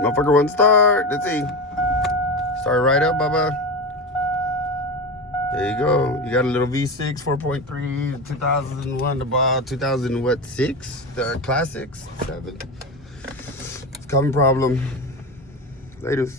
Motherfucker won't start. Let's see. Start right up, Bubba. There you go. You got a little V6, 4.3, 2001, the ball, 2006, the classics, 7. It's a common problem. Latest.